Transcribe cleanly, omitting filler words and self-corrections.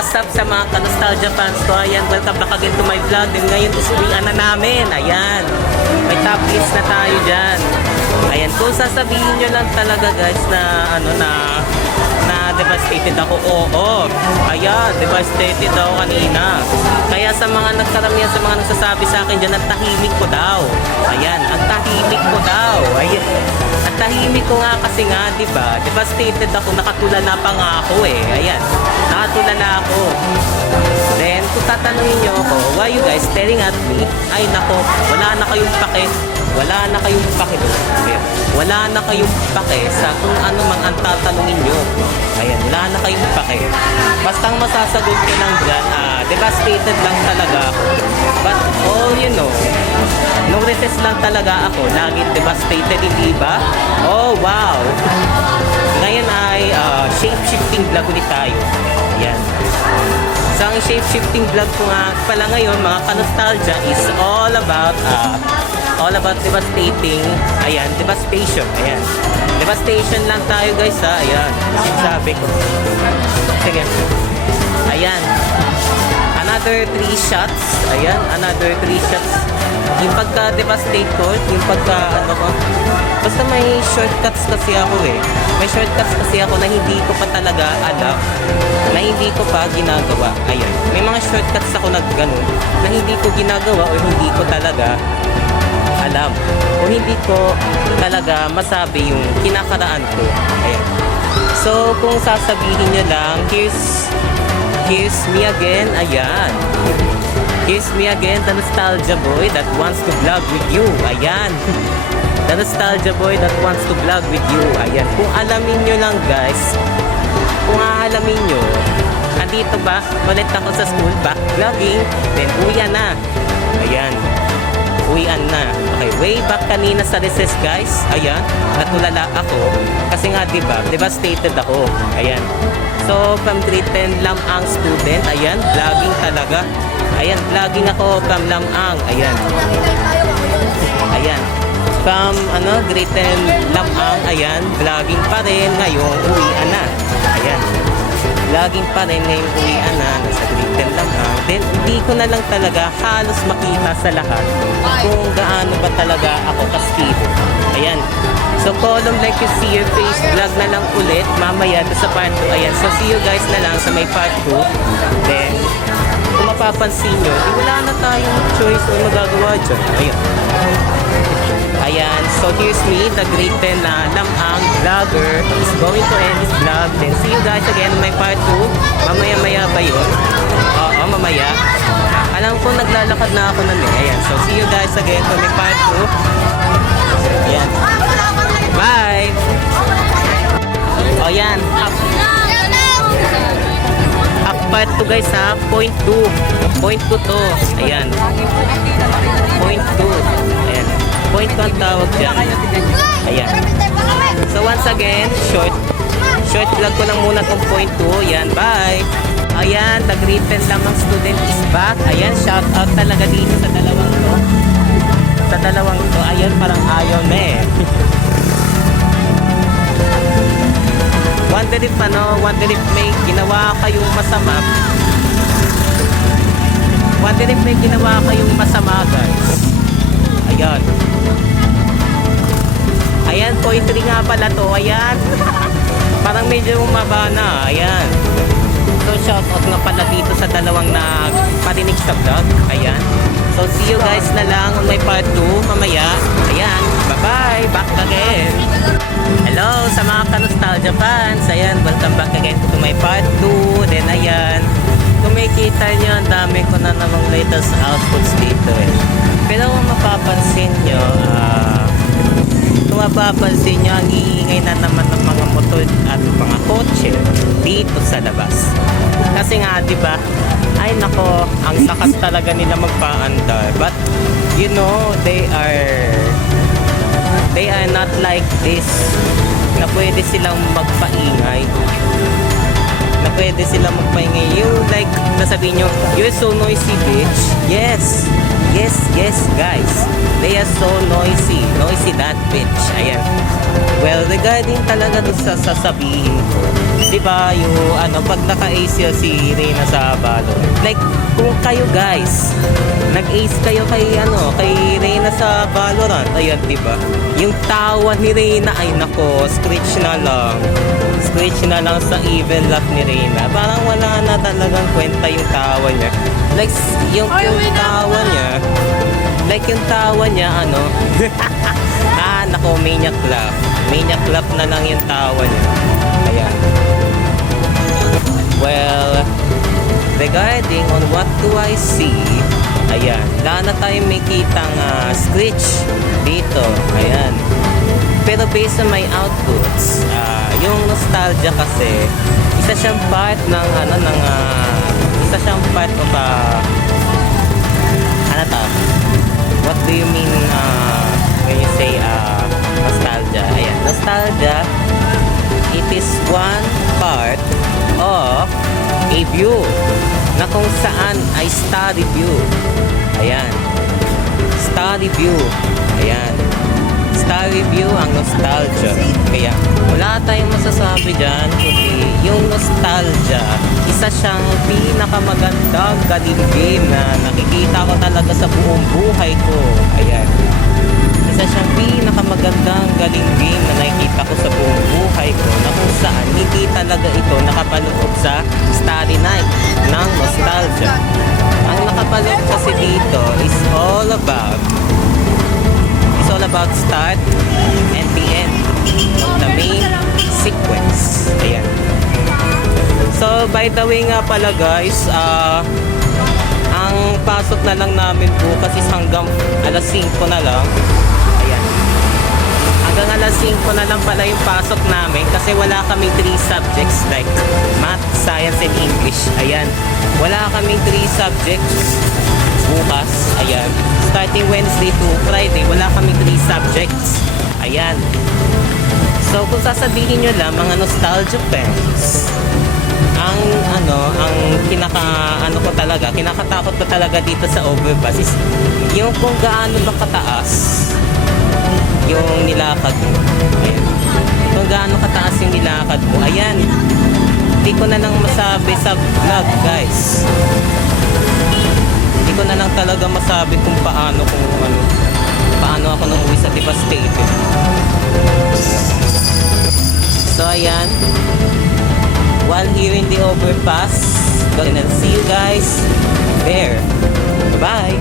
what's up sa mga ka-nostalgia fans ko? Ayan, welcome back again to my vlog. Then ngayon, usuwian na namin. Ayan, may top list na tayo dyan. Ayan, kung sasabihin nyo lang talaga guys na devastated ako. Oo. Ayan, devastated ako kanina. Kaya sa mga nagkaramihan, sa mga nagsasabi sa akin dyan, ang tahimik ko daw. Ayan, ang tahimik ko daw. Ayan. Ang tahimik ko nga kasi nga, diba? Devastated ako, nakatulala pa nga ako eh. Ayan, nakatulala ako. Then, kung tatanungin nyo ako, why you guys staring at me? Ay nako, wala na kayong pake. Wala na kayong pake. Wala na kayong pake sa kung ano mang ang tatanungin nyo. Ayan, wala na kayong pake. Basta ang masasagot ko lang dyan, devastated lang talaga ako. But, oh, you know, no recess lang talaga ako. Laging devastated, hindi ba? Oh, wow! Ngayon ay shape-shifting vlog ulit tayo. Ayan. So, ang shape-shifting vlog ko nga pala ngayon, mga ka-nostalgia, is all about devastating, ayan, devastation, ayan. Devastation lang tayo guys ha, ayan. Sabi ko. Sige. Ayan. Another 3 shots, ayan, another 3 shots. Yung pagka-devastate ko, yung ano ko, basta may shortcuts kasi ako eh. May shortcuts kasi ako na hindi ko pa talaga alam, na hindi ko pa ginagawa. Ayan. May mga shortcuts ako na ganun, na hindi ko ginagawa o hindi ko talaga alam. O hindi ko talaga masabi yung kinakaraan ko. Ayan. So, kung sasabihin nyo lang, here's me again. Ayan. Here's me again, the nostalgia boy that wants to vlog with you. Ayan. The nostalgia boy that wants to vlog with you. Ayan. Kung alamin nyo lang guys, kung aalamin nyo, andito ba ulit ako sa school, back vlogging, then uwian na. Ayan. Uwian na. Okay, way back kanina sa recess guys. Ayan. Natulala ako. Kasi nga diba, devastated ako. Ayan. So, from grade 10 lamang student. Ayan, vlogging talaga. Ayan, vlogging ako from lamang. Ayan. Ayan. From grade 10 lamang. Ayan, vlogging pa rin. Ngayon, uwian na. Ayan. Vlogging pa rin ngayong uwian na. Nasa grade 10 lamang. Then, hindi ko na lang talaga halos makita sa lahat kung gaano ba talaga ako kastigo. Ayan. So, column like you see your face, vlog na lang ulit mamaya sa part 2. Ayan. So, see you guys na lang sa may part 2. Then, kung mapapansin nyo, wala na tayong choice o magagawa dyan. Ayan. Ayan. So, here's me, the grade 10 na lamang vlogger is going to end this vlog. Then, see you guys again in my part 2. Mamaya-maya ba yun? Oo, mamaya. Alam ko, naglalakad na ako nun eh. Ayan. So, see you guys again for my part 2. Ayan. Bye! O yan, up part 2 guys ha, point 2 to, ayan, point 2, ayan, point 2 ang tawag dyan, ayan. So once again, short vlog ko lang muna tong point 2, ayan, bye! Ayan, the grade 10 lamang student is back, ayan, shout out talaga dito sa dalawang to, ayan, parang ayaw na eh. Wonder if may ginawa kayong masama. Wonder if may ginawa kayong masama guys. Ayan. Ayan, point 3 nga pala to. Ayan. Parang medyo umaba na. Ayan. So, shout out nga pala dito sa dalawang nagparinig sa vlog. Ayan. So, see you guys na lang on my part 2 mamaya. Ayan. Bye-bye. Back again. Hello sa mga ka-nostalgia fans. Ayan, welcome back again to my part 2. Then ayan, kung makikita nyo, ang dami ko na namang latest outputs dito eh. Pero kung mapapansin nyo, ang iingay na naman ng mga motor at mga kotse dito sa labas. Kasi nga, diba, ay nako, ang sakas talaga nila magpaandar. But, you know, they are not like this na pwede silang magpaingay, you like nasabihin nyo, you're so noisy bitch. Yes guys, they are so noisy that bitch. Ayan. Well, regarding talaga sa sasabihin ko, di ba, yung ano, pag naka-ace si Reyna sa Valorant. Like, kung kayo guys, nag-ace kayo kay ano, kay Reyna sa Valorant, ayan, di ba? Yung tawa ni Reyna, ay nako, screech na lang. Screech na lang sa evil laugh ni Reyna. Parang wala na talagang kwenta yung tawa niya. Like, yung tawa niya, like yung tawa niya, ano, nako, maniac laugh. Maniac laugh na lang yung tawa niya. Ayan. Well, regarding on what do I see, ayan, wala na tayong may kitang screech dito. Ayan. Pero based on my outputs, yung nostalgia kasi, isa siyang part ng, ano, ng, isa siyang part of, ano to? What do you mean, when you say, nostalgia? Ayan, nostalgia, it is one part of a view na kung saan ay study view. Ayan. Study view. Ayan. Study view ang nostalgia. Kaya wala tayong masasabi dyan kundi yung nostalgia, isa siyang pinakamagandang galing game na nakikita ko talaga sa buong buhay ko. Ayan. Isa siyang pinakamagandang galing game na nakikita ko sa buong buhay ko na kung saan hindi talaga ito nakapaloob sa study night ng nostalgia. Ang nakapaloob kasi dito is all about start and the end of the main sequence. Ayan. So by the way nga pala guys, ang pasok na lang namin bukas is hanggang alas 5 na lang. Ayan. Hanggang alas 5 na lang pala yung pasok namin kasi wala kaming 3 subjects like math, science, and English. Ayan. Wala kaming 3 subjects bukas. Ayan. Starting Wednesday to Friday, wala kaming 3 subjects. Ayan. So kung sasabihin nyo lang mga nostalgia fans, ang kinakatakot ko talaga dito sa overpass is yung kung gaano ba kataas yung nilakad mo. Ayan. Kung gaano kataas yung nilakad mo. Ayan. Hindi ko na lang masabi sa vlog, guys. Hindi ko na lang talaga masabi kung paano ako nauwi sa Devastated. So, ayan. While here in the overpass, gonna see you guys there. Bye!